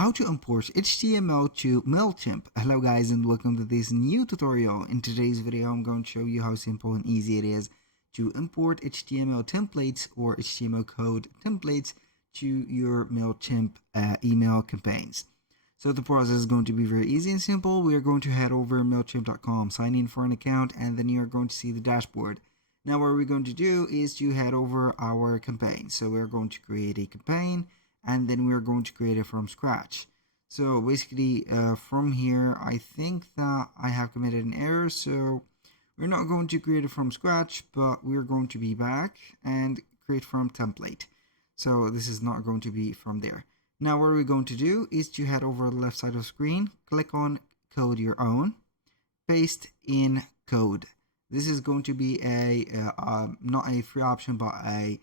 how to import HTML to Mailchimp. Hello guys and welcome to this new tutorial. In today's video I'm going to show you how simple and easy it is to import HTML templates or HTML code templates to your Mailchimp email campaigns. So the process is going to be very easy and simple. We are going to head over Mailchimp.com, sign in for an account, and then you are going to see the dashboard. Now what we're going to do is to head over our campaign. So we're going to create a campaign and then we're going to create it from scratch. So basically from here, I think that I have committed an error. So we're not going to create it from scratch, but we're going to be back and create from template. So this is not going to be from there. Now what we're going to do is to head over the left side of the screen, click on code your own, paste in code. This is going to be a not a free option, but a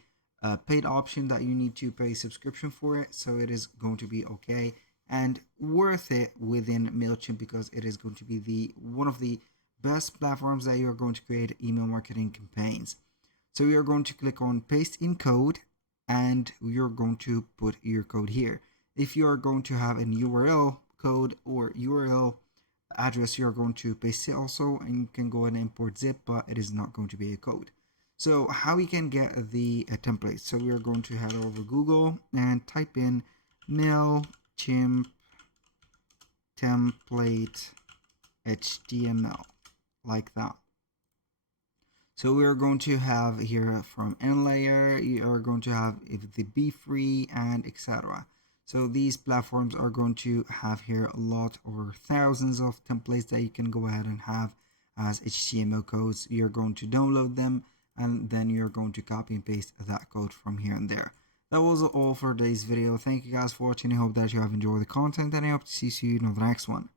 paid option that you need to pay subscription for it. So it is going to be okay and worth it within Mailchimp because it is going to be one of the best platforms that you are going to create email marketing campaigns. So we are going to click on paste in code and you're going to put your code here. If you are going to have an URL code or URL address, you're going to paste it also, and you can go and import zip, but it is not going to be a code. So how we can get the template? So we are going to head over Google and type in Mailchimp template HTML like that. So we are going to have here from InLayer, you are going to have the Be Free and etc. So these platforms are going to have here a lot or thousands of templates that you can go ahead and have as HTML codes. You're going to download them and then you're going to copy and paste that code from here and there. That was all for today's video. Thank you guys for watching. I hope that you have enjoyed the content and I hope to see you in the next one.